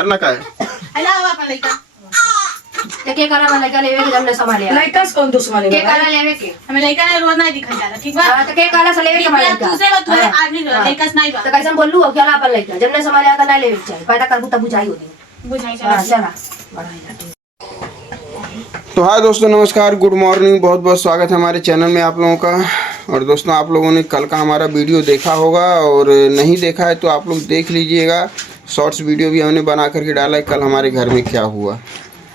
करना का है? के करा वाला लड़का लेवे के हमने संभालिया लड़का से कौन दुश्मनी के करा लेवे के हमें लड़का ने रोज नहीं दिखा जाला ठीक बा। हां तो के करा से लेवे के हमारे तू से तू आदमी लड़का से नहीं बा तो कैसे बोललू अब क्या अपन लड़का जब ने संभालिया तो नहीं लेवे के चाहिए पैदा करबू तब बुझाई होगी बुझाई हां चला चला बढ़ाई तो हाय दोस्तों, नमस्कार, गुड मॉर्निंग। बहुत बहुत स्वागत है हमारे चैनल में आप लोगों का। और दोस्तों, आप लोगों ने कल का हमारा वीडियो देखा होगा और नहीं देखा है तो आप लोग देख लीजिएगा। शॉर्ट्स वीडियो भी हमने बना करके डाला है कल हमारे घर में क्या हुआ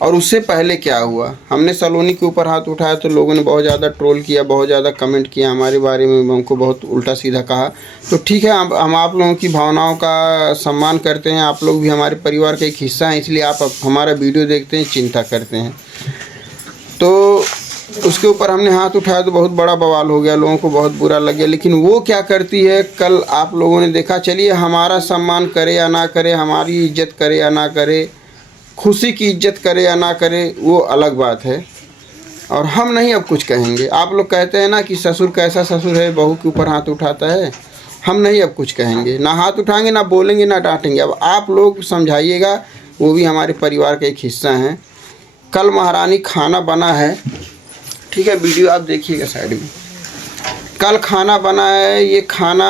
और उससे पहले क्या हुआ। हमने सलोनी के ऊपर हाथ उठाया तो लोगों ने बहुत ज़्यादा ट्रोल किया, बहुत ज़्यादा कमेंट किया हमारे बारे में, हमको बहुत उल्टा सीधा कहा। तो ठीक है, हम आप लोगों की भावनाओं का सम्मान करते हैं। आप लोग भी हमारे परिवार का एक हिस्सा हैं, इसलिए आप हमारा वीडियो देखते हैं, चिंता करते हैं। तो उसके ऊपर हमने हाथ उठाया तो बहुत बड़ा बवाल हो गया, लोगों को बहुत बुरा लग गया। लेकिन वो क्या करती है कल आप लोगों ने देखा। चलिए, हमारा सम्मान करे या ना करे, हमारी इज्जत करे या ना करे, खुशी की इज्जत करे या ना करे, वो अलग बात है। और हम नहीं अब कुछ कहेंगे। आप लोग कहते हैं ना कि ससुर कैसा ससुर है, बहू के ऊपर हाथ उठाता है। हम नहीं अब कुछ कहेंगे, ना हाथ उठाएंगे, ना बोलेंगे, ना डांटेंगे। अब आप लोग समझाइएगा, वो भी हमारे परिवार का एक हिस्सा हैं। कल महारानी खाना बना है, ठीक है, वीडियो आप देखिएगा साइड में। कल खाना बना है, ये खाना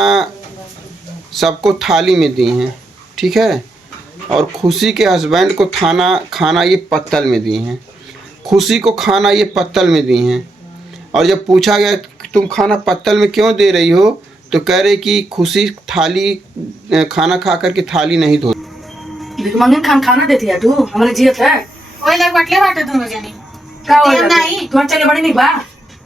सबको थाली में दी हैं, ठीक है। और खुशी के हस्बैंड को खाना ये पत्तल में दी हैं। खुशी को खाना ये पत्तल में दी हैं। और जब पूछा गया कि तुम खाना पत्तल में क्यों दे रही हो, तो कह रहे कि खुशी खाना खा करके थाली नहीं धो। खाना देती है तू हमारे जियत है ओए लग बटले बाटे दोनों जनी का हो नहीं तुम चले बड़ी नहीं बा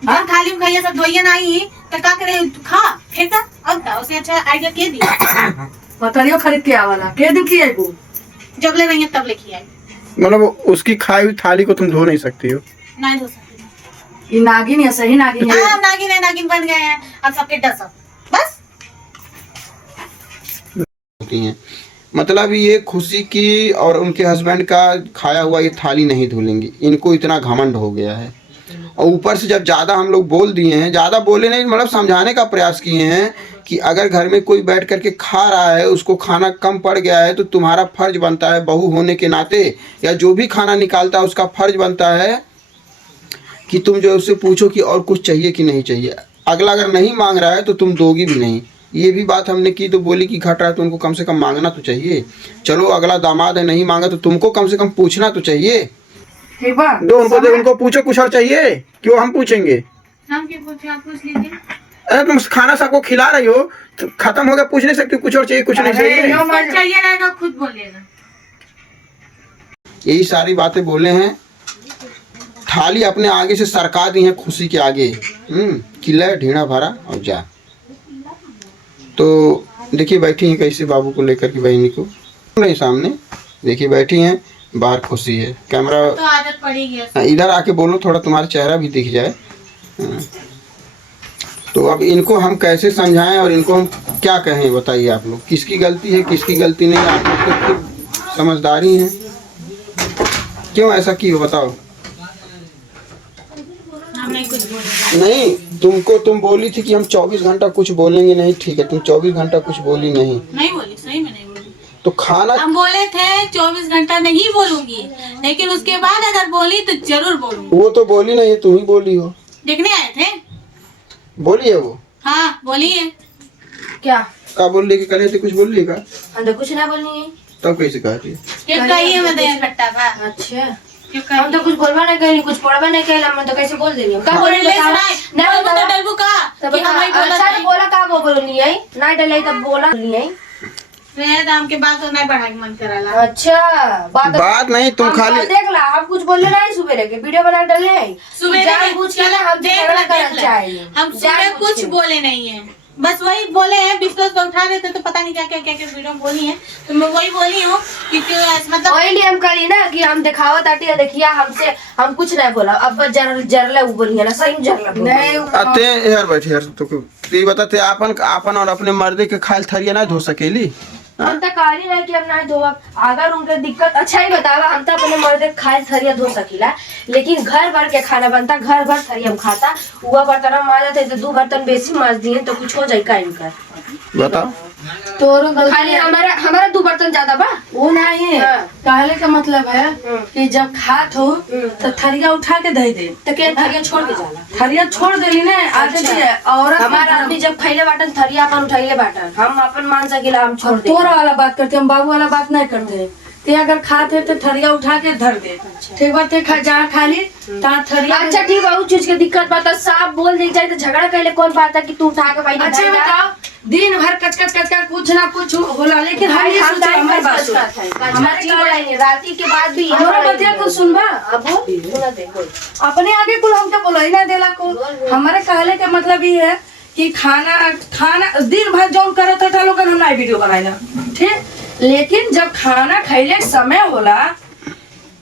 हां थाली में खाइए सब धोइए नहीं तो का करे खा फेंका अब का उसे अच्छा आइडिया के दिया पतरियो खरीद के आवाला के दिन की आई वो जब ले रही है तब लेके आई। मतलब उसकी खाई हुई थाली को तुम धो नहीं सकती हो? नहीं धो सकती। ये नागिन है, सही नागिन है। हां नागिन बन गए हैं अब सबके डस बस होती हैं। मतलब ये खुशी की और उनके हस्बैंड का खाया हुआ ये थाली नहीं धुलेंगी। इनको इतना घमंड हो गया है। और ऊपर से जब ज़्यादा हम लोग बोल दिए हैं, ज़्यादा बोले नहीं, मतलब समझाने का प्रयास किए हैं कि अगर घर में कोई बैठ करके खा रहा है, उसको खाना कम पड़ गया है, तो तुम्हारा फर्ज बनता है बहू होने के नाते, या जो भी खाना निकालता है उसका फर्ज बनता है कि तुम जो उससे पूछो कि और कुछ चाहिए कि नहीं चाहिए। अगला अगर नहीं मांग रहा है तो तुम दोगी भी नहीं। ये भी बात हमने की तो बोली कि घट रहा है तो उनको कम से कम मांगना तो चाहिए। चलो, अगला दामाद है, नहीं मांगा तो तुमको कम से कम पूछना तो चाहिए। ठीक बा दो उनको दे, उनको पूछो कुछ और चाहिए, क्यों हम पूछेंगे? हम के पूछे आप पूछ लीजिए। अरे तुम खाना सबको खिला रही हो, तो खत्म हो गया, पूछ नहीं सकती कुछ और चाहिए, कुछ नहीं चाहिए? चाहिए रहेगा खुद बोलिएगा। यही सारी बातें बोले हैं। थाली अपने आगे से सरका दी है खुशी के आगे, किला ढीणा भरा और जा। तो देखिए बैठी हैं कैसे बाबू को लेकर के, बहनी को नहीं सामने देखिए बैठी हैं, बाहर खुशी है। कैमरा तो आदत पड़ेगी, इधर आके बोलो, थोड़ा तुम्हारा चेहरा भी दिख जाए। तो अब इनको हम कैसे समझाएं और इनको हम क्या कहें, बताइए आप लोग। किसकी गलती है, किसकी गलती नहीं, आप लोग तो समझदारी हैं। क्यों ऐसा की हो, बताओ। नहीं कुछ बोल नहीं, तुम बोली थी कि हम 24 घंटा कुछ बोलेंगे नहीं, ठीक है, तुम 24 घंटा कुछ बोली नहीं बोली, सही में नहीं बोली। तो खाना हम बोले थे 24 घंटा नहीं बोलूंगी, लेकिन उसके बाद अगर बोली तो जरूर बोलूंगी। वो तो बोली नहीं है, तुम ही बोली हो। देखने आए थे, बोली है वो? हाँ बोली है। क्या बोल रही, कल थे कुछ बोल रही का? अंदर कुछ ना बोलनी है तब कैसे कहती? क्यों कही है मैं दया खट्टा था। अच्छा, क्यों हम तो कुछ बोलवा नहीं कहली, कुछ पढ़वा नहीं कहला, हम तो कैसे बोल देनी? का बोले ना तो डलबू का कि हम ही बोला। अच्छा तो बोला का बोलनी है ना डले तब बोला नहीं है दाम के बाद तो नहीं बढ़ाई मन कराला। अच्छा बात नहीं, तुम खाली देख ला, हम कुछ बोले नहीं, सुबह के वीडियो बना डाले सुबह पूछ के ना हम झगड़ा करना चाहिए। हम सुबह कुछ बोले नहीं है, बस वही बोले हैं, बिस्तर तो उठा रहे थे तो पता नहीं क्या वीडियो बोली है, तो मैं वही बोली हूँ क्योंकि मतलब वही लिए हम करी ना कि हम दिखावा ताटी देखिया हमसे, हम कुछ नहीं बोला। अब जरला वो बोली है ना, सही जरला नहीं आते यार, बैठे यार। तो ये बताते आपन और अपने मर्दे के खाल थरिया ना धो सकेली? हम तो कारी नहीं कि हम नहीं धोब। अगर उनके दिक्कत अच्छा ही बतावा, हम तो अपने मर्दे खाए थरिया धो सकीला, लेकिन घर भर के खाना बनता, घर भर थरिया हम खाता। हुआ बर्तन माजा थे तो 2 बर्तन बेसी माज दिए तो कुछ हो जाए का इनका, बताओ। तोरो खाली हमारा 2 बर्तन ज्यादा बा। वो नहीं हाँ। कहले का मतलब है कि जब खात हो तो थरिया उठा के दे दे। तो के थरिया छोड़ के जाला। थरिया छोड़ देली ने आज अच्छा। औरत हमारा आदमी जब खैले बाटन थरिया अपन उठाइले बाटन, हम अपन मान सकेला हम छोड़ दे। तोरा वाला बात करते हम बाबू वाला बात नहीं करते। ते अगर खाते तो थरिया उठा के धर दे। ठीक बात है, जहाँ खाली तहाँ थरिया। अच्छा ठीक है, उस चीज के दिक्कत बात है, साफ बोल दी जाए तो झगड़ा कैले कौन बात है कि तू उठा के भाई। अच्छा बताओ, दिन भर कच कुछ ना कुछ होला, लेकिन हम ये सोचे हमारी बात सुन। हमारे राती के बाद भी हमारा बतिया कुछ सुनबा अपने आगे कुल हमके बोला ही ना देला को। हमारे कहले के मतलब ये है कि खाना दिन भर जौन करत था लोग हम नई वीडियो बनाइला, ठीक। लेकिन जब खाना खैले समय होला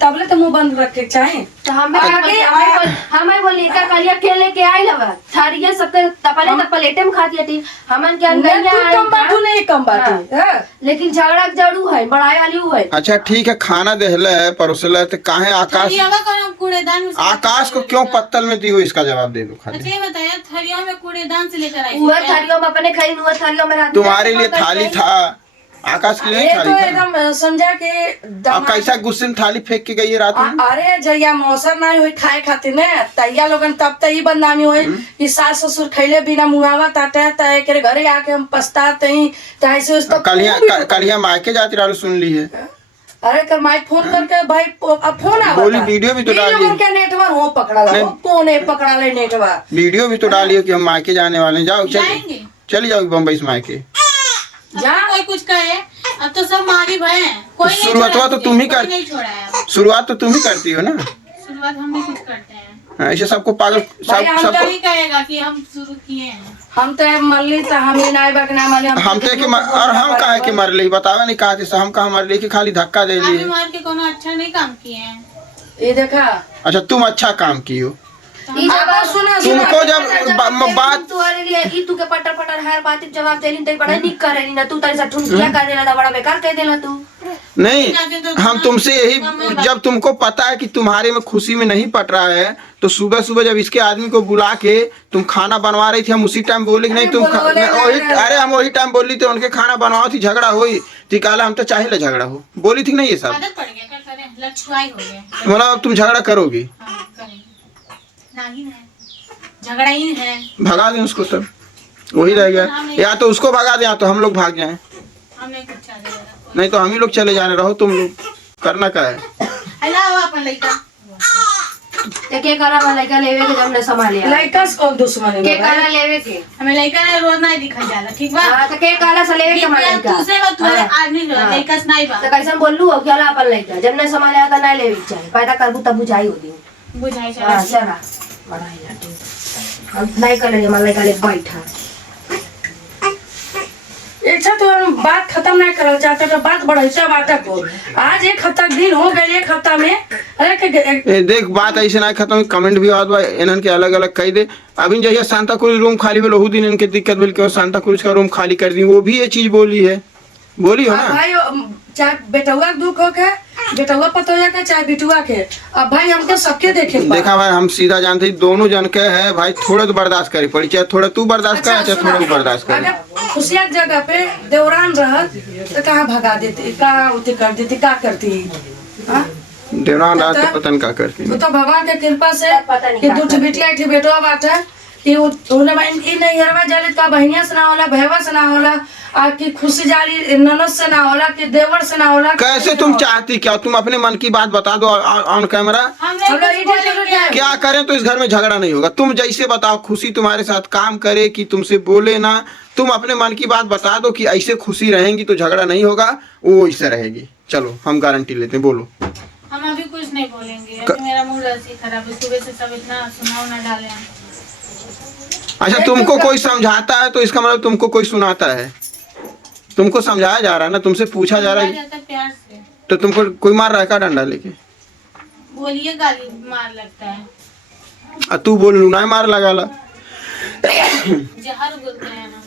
तबले तो मुंह बंद रखे चाहे। तो हमें बोली का कलिया के लेके आई लवा थरिया सबके तपलेटे में खाती थी हमन के अंदर कम बाटू नहीं कम बाटू है। लेकिन झगड़ा जड़ू है बढ़ाई वाली वो है। अच्छा ठीक है, खाना देहले है परोसले तो काहे कूड़ेदान में आकाश को क्यों पत्तल में दी हो, इसका जवाब दे दो खाली। अच्छा ये बताया थरिया में कूड़ेदान से लेकर आई वो थरिया में अपने खाई हुआ थरिया में रात तुम्हारे लिए थाली था, आकाश के लिए ये थाली तो था। एकदम समझा के अब कैसा गुस्से में थाली फेंक के गई है रात में। अरे जया मौसम ना हुई खाए खातिर ने तैया लोगन तब तक ही बदनामी हुई कि सास ससुर खैले बिना मुआवा ताटे तय के घरे आके हम पछताते ही चाहे से उस कलिया मायके जाती रहू सुन ली है। अरे कर माइक फोन करके भाई अब फोन आ बोली वीडियो भी तो डाली है। क्या नेटवर्क हो पकड़ा ला कौन है पकड़ा ले नेटवर्क। वीडियो भी तो डाली है कि हम मायके जाने वाले हैं। जाओ जाएंगे। चली जाओ बम्बई से मायके। जहाँ कोई कुछ कहे अब तो सब मारी भय कोई नहीं शुरुआत छोड़ा तो तुम ही कोई कर नहीं छोड़ा है। शुरुआत तो तुम ही करती हो ना, शुरुआत हम भी कुछ करते हैं। ऐसे सबको पागल भाई, हम सबको ही कहेगा कि हम शुरू किए हैं। हम तो मल्ली तो हमें नाई बकना मल्ली हम तो कि और हम काहे के मर ली बतावे नहीं कहा थे हम कहा मर ली कि खाली धक्का दे अभी लिए। मार के कोनो अच्छा नहीं काम किए हैं। ये देखा अच्छा तुम अच्छा काम की हो। सुना तुमको जब बात तुम्हारे लिए ई तू के पटर पटर हर बात के जवाब देली ते बड़ा निक करेली ना, तू तरी सा ठुनकिया कर देला तो बड़ा बेकार कह देला तू। नहीं, हम तुमसे यही जब तुमको पता है कि तुम्हारे में खुशी में नहीं पट रहा है तो सुबह सुबह जब इसके आदमी को बुला के तुम खाना बनवा रही थी हम उसी टाइम बोले कि नहीं तुम अरे हम वही टाइम बोली थी उनके खाना बनवाओ थी झगड़ा हुई थी काला हम तो चाहे झगड़ा हो बोली थी नहीं ये सब आदत पड़ गया क्या करें लक्षवाई हो गया। बोला अब तुम झगड़ा करोगी हाँ, करेंगे। नहीं है झगड़ा ही है। भगा दें उसको तब वही रह गया, या तो उसको भगा दें या तो हम लोग भाग जाएं। हमने कुछ चाहे नहीं तो हम ही लोग चले जाने रहो तुम लोग करना क्या है। अल्लाह अपन लइका के करा वाला लइका लेवे के जब न संभाले लड़का से कौन दुश्मन है के बाबा? करा लेवे के हमें लइका ने रोज नहीं दिखा जाला ठीक बा। हां तो के करा से लेवे के मारे का दूसरे को तुम्हारे आदमी लइका से नहीं बा तो कैसे बोललू हो क्या अपन लइका जब न संभाले आता नहीं लेवे के चाहिए पैदा करबू तब बुझाई होगी। बुझाई हां चला चला बड़ा ही लाटू हम नहीं करे हमारे लइका ले बैठा अच्छा तो हम बात खत्म नहीं करना चाहते तो बात बढ़ाई बात को आज एक हफ्ता दिन हो गए एक हफ्ता में अरे देख बात ऐसे ना खत्म कमेंट भी आवत बा इनन के अलग अलग कह दे। अभी जैसे सांता क्रूज रूम खाली भेल ओहू दिन इनके दिक्कत भेल के सांता क्रूज का रूम खाली कर दी वो भी ये चीज बोली है बोली हो ना भाई चाहे बेटुआ दुख हो के बेटुआ पतोया के चाहे बिटुआ के अब भाई हमके सबके देखे देखा भाई हम सीधा जानते ही दोनों जन के है भाई थोड़ा तो बर्दाश्त करी पड़ी चाहे थोड़ा तू बर्दाश्त कर चाहे थोड़ा तू बर्दाश्त कर। अगर खुशियाँ जगह पे देवरान रहत तो कहाँ भगा देती कहाँ उठी कर देती क्या करती हाँ? देवरान रात तो पतन का करती वो तो भगवान के कृपा से पता नहीं कि क्या दूठ बिटिया एक बेटवा बात है कि उन्हें नहीं हरवा जाले का बहनिया से ना होला भैया से ना होला आ कि खुशी जाली ननद से ना होला कि देवर से ना होला। कैसे तुम चाहती क्या तुम अपने मन की बात बता दो ऑन कैमरा क्या करें तो इस घर में झगड़ा नहीं होगा। तुम जैसे बताओ खुशी तुम्हारे साथ काम करे कि तुमसे बोले ना तुम अपने मन की बात बता दो कि ऐसे खुशी रहेंगी तो झगड़ा नहीं होगा वो ऐसे रहेगी। चलो हम गारंटी लेते हैं बोलो। हम अभी कुछ नहीं बोलेंगे अभी मेरा मूड ऐसे खराब है सुबह से सब इतना सुनाओ ना डाले हैं। अच्छा तुमको कोई समझाता है तो इसका मतलब तुमको कोई सुनाता है तुमको समझाया जा रहा है ना तुमसे पूछा जा रहा है जाता प्यार से तो तुमको कोई मार रहा है का डंडा लेके बोलिए गाली मार लगता है तू बोल लू ना मार लगा ला जहर बोलते हैं हम।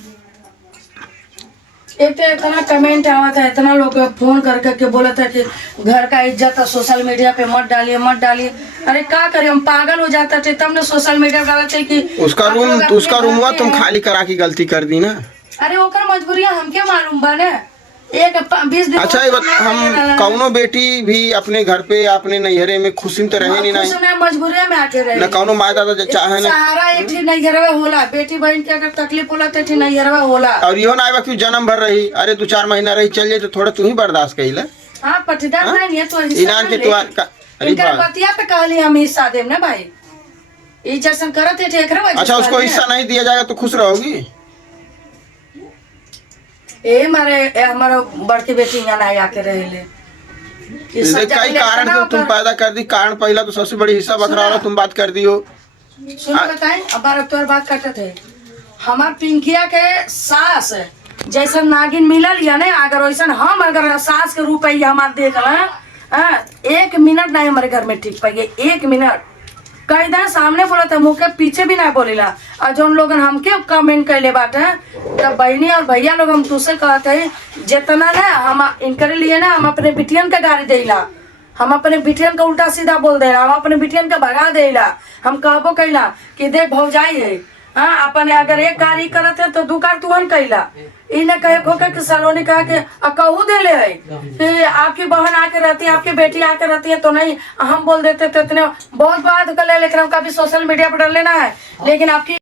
एक तो इतना कमेंट आवा था इतना लोग फोन करके के बोला था कि घर का इज्जत है सोशल मीडिया पे मत डालिए। अरे क्या करें हम पागल हो जाता थे तब ने सोशल मीडिया डाला थे कि उसका रूम हुआ तुम खाली करा की गलती कर दी ना। अरे ओकर मजबूरी हमके मालूम बा ना। एक 20 दिन अच्छा ये हम कौनो बेटी भी अपने घर पे या अपने नैहरे में खुशी तो रहे नहीं ना, मजबूरी में आके रहे न कौनो माँ दादा चाहे ना। सहारा एक ही नैहरवा होला, बेटी बहन के अगर तकलीफ होला तो एक ही नैहरवा होला। और यो ना आएगा कि जन्म भर रही, अरे 2-4 महीना रही चल जाए तो थोड़ा तू ही बर्दाश्त कइला। हाँ पटीदार नहीं है तो इनान के तू इनकर बतिया पे कहली हम हिस्सा देम ना भाई, ई जैसन करत है ठीक रहा। अच्छा उसको हिस्सा नहीं दिया जाएगा तो खुश रहोगी? हमारा बड़की बेटी यहाँ ना आके रहेले। कई कारण तो तुम पैदा कर दी, कारण पहला तो सबसे बड़ी हिस्सा बकरा वाला तुम बात कर दी हो। सुनो बताए अब तोर बात करते थे, हमार पिंकिया के सास जैसा नागिन मिलल या नहीं, अगर वैसा हम अगर सास के रुपया हमार देख ला 1 मिनट नहीं हमारे घर में ठीक पाइए, 1 मिनट कई दिन सामने बोला था, मुँह के पीछे भी नहीं बोलेला। और जो लोग हमके कमेंट कैले बाटे तब बहनी और भैया लोग हम तुझसे कहते हैं जितना ना हम इनके लिए ना हम अपने बिटियन के गाड़ी देला, हम अपने बिटियन का उल्टा सीधा बोल देला, हम अपने बिटियन का भगा देला। हम कहबो कैला कि देख भौजाई है हाँ अपन अगर एक कार करत है तो 2 कार तुहन कैला। इन्हें कहे खोके कि सलोनी कहा कि कहू दे ले है कि आपकी बहन आके रहती है, आपकी बेटी आके रहती है तो नहीं हम बोल देते तो इतने बहुत बात कर ले, लेकिन हम कभी सोशल मीडिया पर डाल लेना है। लेकिन आपकी